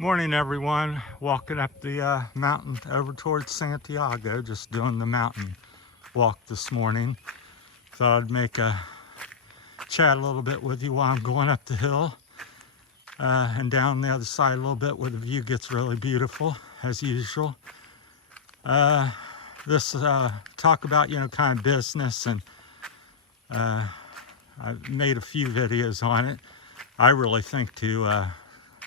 Morning, everyone. Walking up the mountain over towards Santiago, just doing the mountain walk this morning. Thought I'd make a chat a little bit with you while I'm going up the hill and down the other side a little bit where the view gets really beautiful as usual. This talk about kind of business, and I've made a few videos on it. I really think to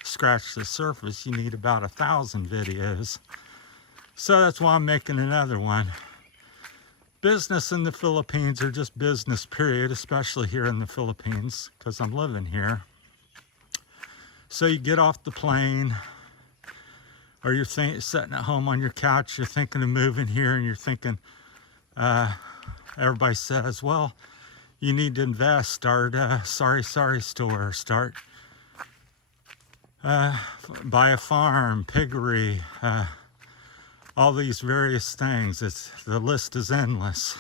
scratch the surface you need about 1,000 videos, so that's why I'm making another one. Business in the Philippines, or just business period, especially here in the Philippines because I'm living here. So you get off the plane, or you're sitting at home on your couch, you're thinking of moving here, and you're thinking, everybody says, well, you need to invest, start a sorry store, start buy a farm, piggery, all these various things. The list is endless.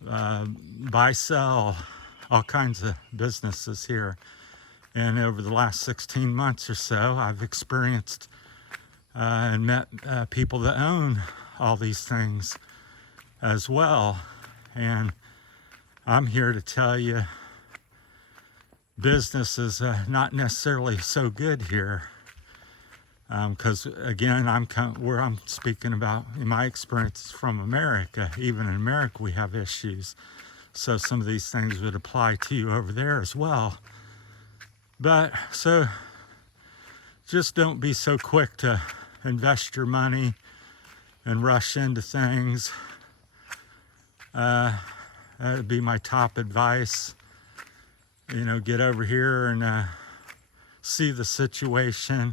Buy, sell, all kinds of businesses here. And over the last 16 months or so, I've experienced and met people that own all these things as well. And I'm here to tell you, business is not necessarily so good here, because again, where I'm speaking about in my experience from America. Even in America we have issues, so some of these things would apply to you over there as well. But so just don't be so quick to invest your money and rush into things. That would be my top advice. Get over here and see the situation,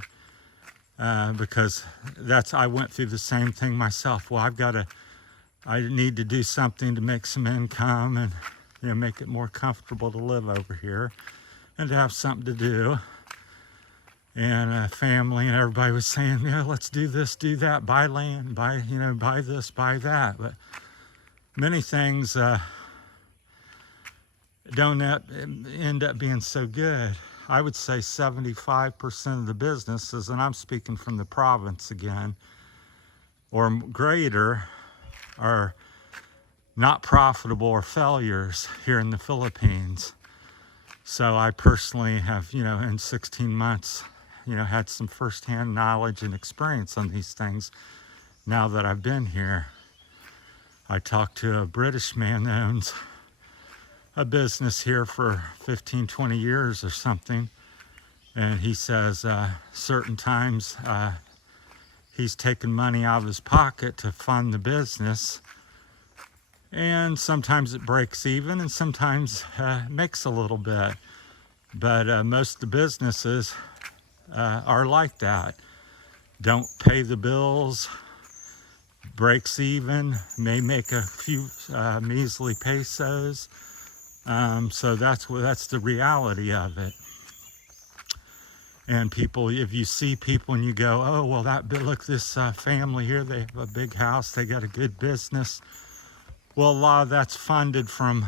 because I went through the same thing myself. Well, I need to do something to make some income and make it more comfortable to live over here and to have something to do. And family and everybody was saying, let's do this, do that, buy land, buy this, buy that. But many things don't end up being so good. I would say 75% of the businesses, and I'm speaking from the province again, or greater, are not profitable or failures here in the Philippines. So I personally have, in 16 months, had some firsthand knowledge and experience on these things now that I've been here. I talked to a British man that owns a business here for 15-20 years or something, and he says certain times he's taken money out of his pocket to fund the business, and sometimes it breaks even and sometimes makes a little bit, but most of the businesses are like that. Don't pay the bills, breaks even, may make a few measly pesos. So that's the reality of it. And people, if you see people and you go, oh, well, look, this family here, they have a big house, they got a good business. Well, a lot of that's funded from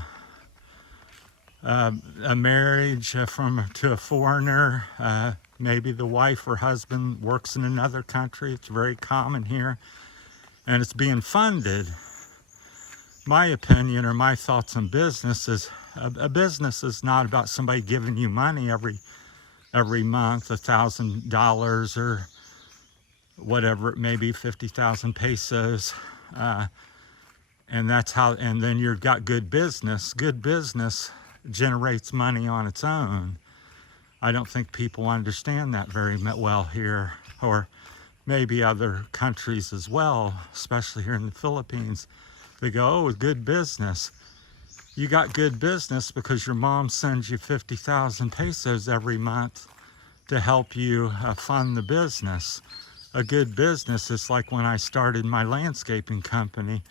a marriage to a foreigner. Maybe the wife or husband works in another country. It's very common here, and it's being funded. My opinion or my thoughts on business is a business is not about somebody giving you money every month, $1,000 or whatever it may be, 50,000 pesos, and then you've got good business. Good business generates money on its own. I don't think people understand that very well here, or maybe other countries as well, especially here in the Philippines. They go, oh, good business. You got good business because your mom sends you 50,000 pesos every month to help you fund the business. A good business is like when I started my landscaping company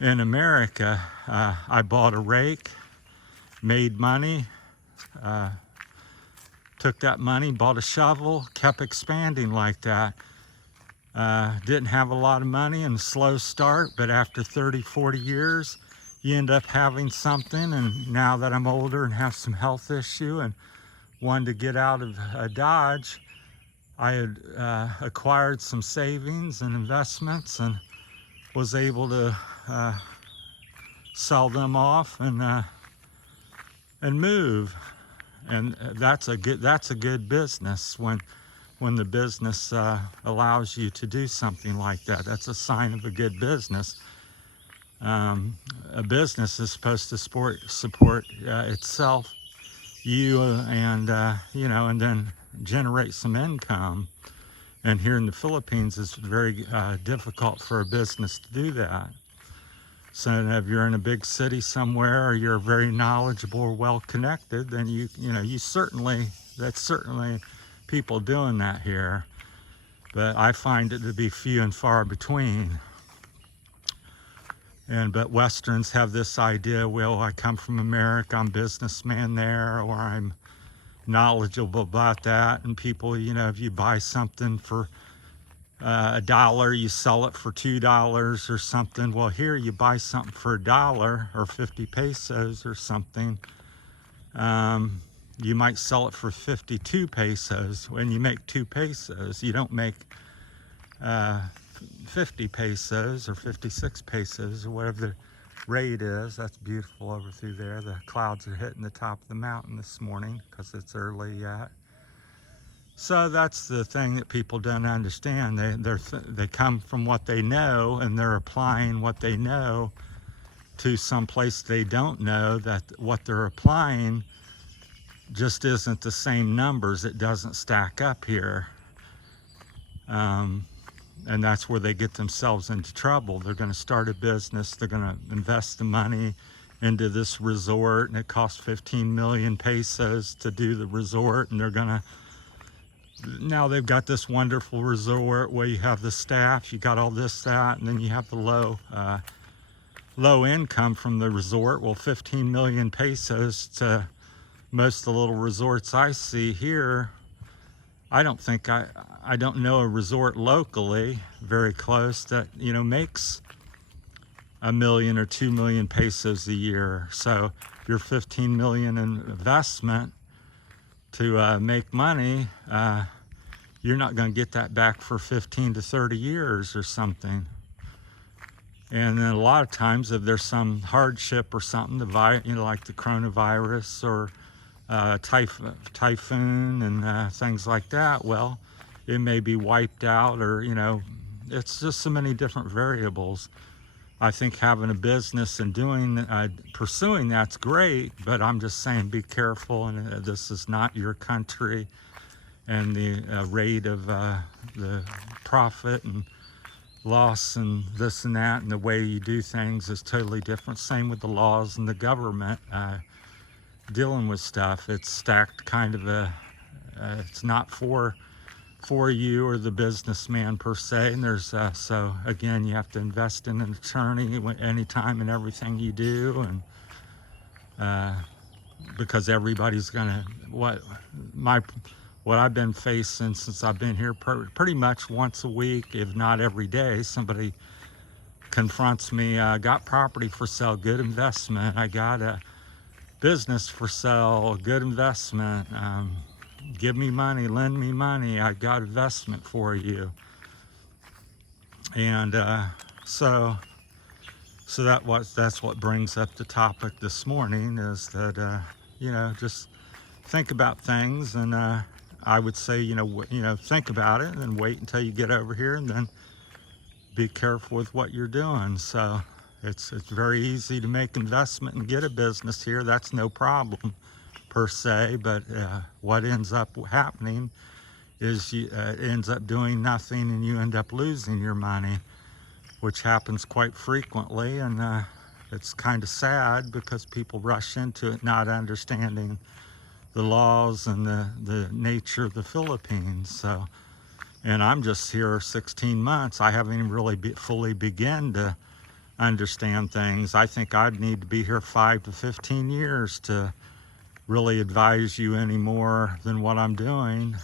in America. I bought a rake, made money, took that money, bought a shovel, kept expanding like that. Didn't have a lot of money and a slow start, but after 30-40 years, you end up having something. And now that I'm older and have some health issue and wanted to get out of Dodge, I had acquired some savings and investments and was able to sell them off and move. And that's a good business when the business allows you to do something like that. That's a sign of a good business. A business is supposed to support itself, you, and then generate some income. And here in the Philippines, it's very difficult for a business to do that. So if you're in a big city somewhere, or you're very knowledgeable or well connected, then that's certainly people doing that here. But I find it to be few and far between. But Westerns have this idea, well, I come from America, I'm a businessman there, or I'm knowledgeable about that. And people, if you buy something for $1, you sell it for $2 or something. Well, here you buy something for $1 or 50 pesos or something. You might sell it for 52 pesos. When you make 2 pesos, you don't make 50 pesos or 56 pesos or whatever the rate is. That's beautiful over through there. The clouds are hitting the top of the mountain this morning because it's early yet. So that's the thing that people don't understand. They come from what they know, and they're applying what they know to some place they don't know. That what they're applying just isn't the same numbers. It doesn't stack up here. And that's where they get themselves into trouble. They're going to start a business. They're going to invest the money into this resort, and it costs 15 million pesos to do the resort. And now they've got this wonderful resort where you have the staff, you got all this, that, and then you have the low income from the resort. Well, 15 million pesos to most of the little resorts I see here. I don't know a resort locally very close that makes 1 million or 2 million pesos a year. So your 15 million investment to make money, you're not going to get that back for 15 to 30 years or something. And then a lot of times, if there's some hardship or something, like the coronavirus or typhoon and things like that, well, it may be wiped out, or it's just so many different variables. I think having a business and pursuing that's great, but I'm just saying be careful, and this is not your country, and the rate of the profit and loss and this and that and the way you do things is totally different. Same with the laws and the government dealing with stuff. It's stacked kind of it's not for you or the businessman per se. And there's so again, you have to invest in an attorney anytime and everything you do, and because everybody's gonna what I've been facing since I've been here, pretty much once a week, if not every day, somebody confronts me. I got property for sale, good investment. I got a business for sale, good investment. Give me money, lend me money. I got investment for you. And so that's what brings up the topic this morning, is that just think about things, and I would say think about it and wait until you get over here, and then be careful with what you're doing. So it's very easy to make investment and get a business here. That's no problem per se, but what ends up happening is it ends up doing nothing, and you end up losing your money, which happens quite frequently. And it's kind of sad because people rush into it not understanding the laws and the nature of the Philippines. So, and I'm just here 16 months. I haven't even really fully begun to understand things. I think I'd need to be here 5 to 15 years to really advise you any more than what I'm doing.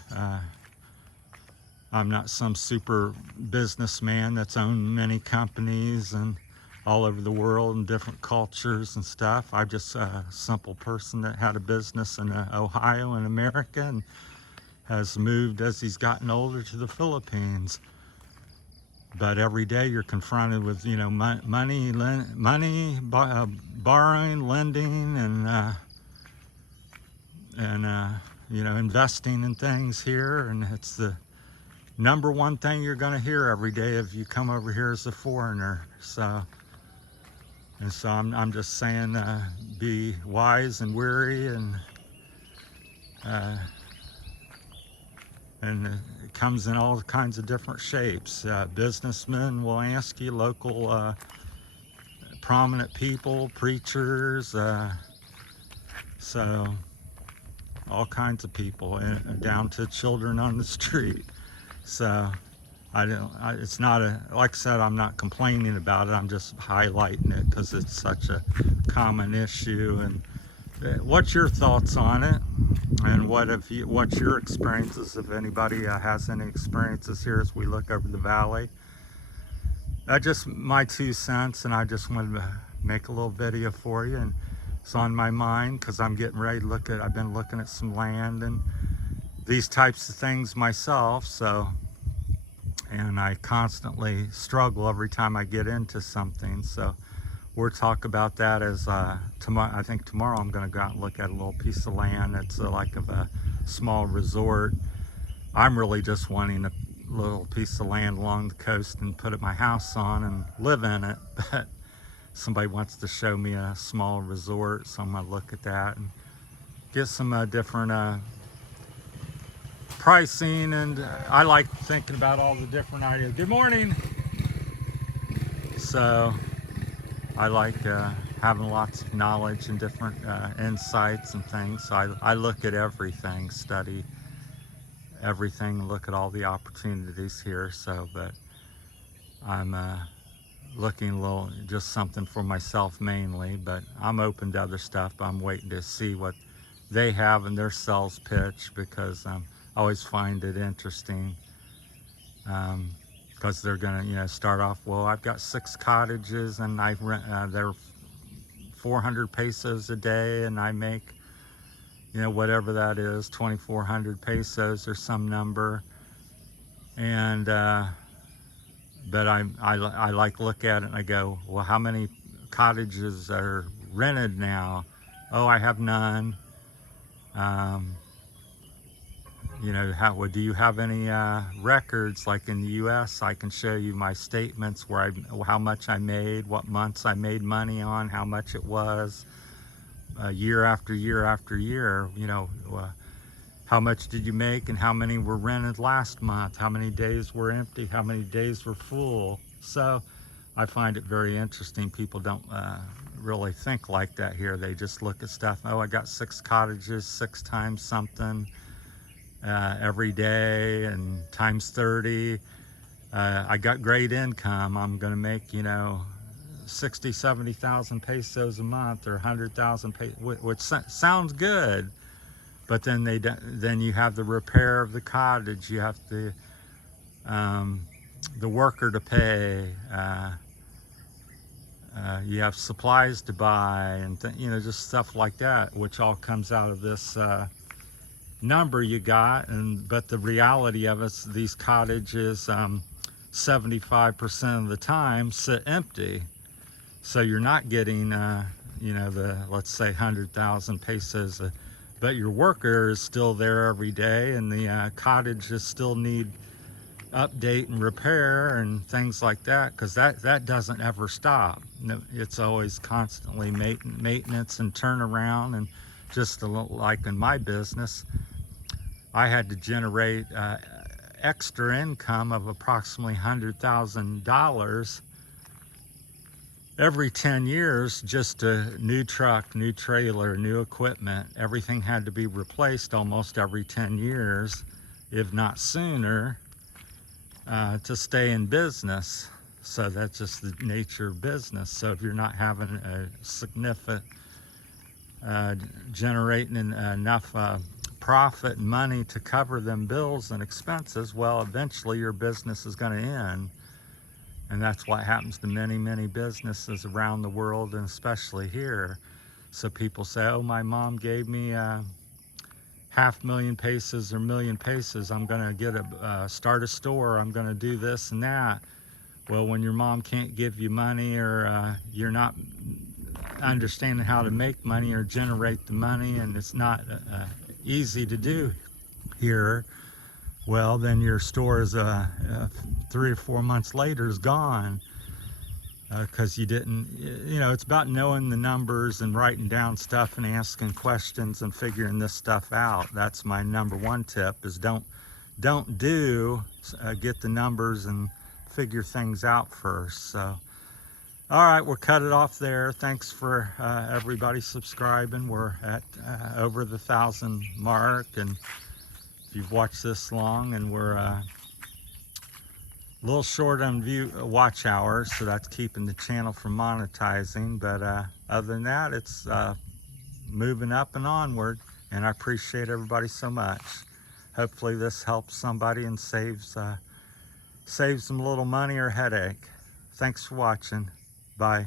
I'm not some super businessman that's owned many companies and all over the world and different cultures and stuff. I'm just a simple person that had a business in Ohio in America, and has moved as he's gotten older to the Philippines. But every day you're confronted with, you know, money, borrowing, lending, and you know, investing in things here. And it's the number one thing you're going to hear every day if you come over here as a foreigner. So I'm just saying, be wise and wary, uh, and it comes in all kinds of different shapes. Businessmen will ask you, local prominent people, preachers, so all kinds of people, down to children on the street. So it's not like I said, I'm not complaining about it. I'm just highlighting it because it's such a common issue. And what's your thoughts on it? And what's your experiences, if anybody has any experiences here as we look over the valley? That's just my 2 cents, and I just wanted to make a little video for you. And it's on my mind because I'm getting ready to I've been looking at some land and these types of things myself. And I constantly struggle every time I get into something. So we'll talk about that as tomorrow. I think tomorrow I'm going to go out and look at a little piece of land. It's like of a small resort. I'm really just wanting a little piece of land along the coast and put my house on and live in it. But somebody wants to show me a small resort, so I'm going to look at that and get some different pricing. And I like thinking about all the different ideas. Good morning. So I like having lots of knowledge and different insights and things. So I look at everything, study everything, look at all the opportunities here. So, but I'm looking a little, just something for myself mainly, but I'm open to other stuff. But I'm waiting to see what they have in their sales pitch, because I always find it interesting, because they're gonna, you know, start off, well, I've got 6 cottages and I rent, they're 400 pesos a day, and I make, you know, whatever that is, 2,400 pesos or some number. And but I like look at it and I go, well, how many cottages are rented now? Oh, I have none. You know, do you have any records? Like in the U.S., I can show you my statements where how much I made, what months I made money on, how much it was, year after year after year. You know, how much did you make and how many were rented last month? How many days were empty? How many days were full? So I find it very interesting. People don't really think like that here. They just look at stuff. Oh, I got 6 cottages, 6 times something every day, and times 30. I got great income. I'm going to make, you know, 60, 70,000 pesos a month, or 100,000 pesos, which sounds good. But then then you have the repair of the cottage. You have the worker to pay. You have supplies to buy, and you know, just stuff like that, which all comes out of this number you got. But the reality of it, these cottages, 75% of the time sit empty. So you're not getting, you know, let's say 100,000 pesos. But your worker is still there every day, and the cottages still need update and repair and things like that, because that doesn't ever stop. It's always constantly maintenance and turnaround. And just like in my business, I had to generate extra income of approximately $100,000 every 10 years, just a new truck, new trailer, new equipment. Everything had to be replaced almost every 10 years, if not sooner, to stay in business. So that's just the nature of business. So if you're not having a significant generating enough profit and money to cover them bills and expenses, well, eventually your business is going to end. And that's what happens to many, many businesses around the world, and especially here. So people say, oh, my mom gave me $500,000 500,000 pesos or million pesos. I'm going to get start a store. I'm going to do this and that. Well, when your mom can't give you money, or you're not understanding how to make money or generate the money, and it's not easy to do here, well, then your store is 3 or 4 months later is gone, because you didn't, it's about knowing the numbers and writing down stuff and asking questions and figuring this stuff out. That's my number one tip, is don't get the numbers and figure things out first. So, all right, we'll cut it off there. Thanks for everybody subscribing. We're at over the 1,000 mark, and if you've watched this long, and we're a little short on watch hours, so that's keeping the channel from monetizing. But other than that, it's moving up and onward, and I appreciate everybody so much. Hopefully this helps somebody and saves them a little money or headache. Thanks for watching. Bye.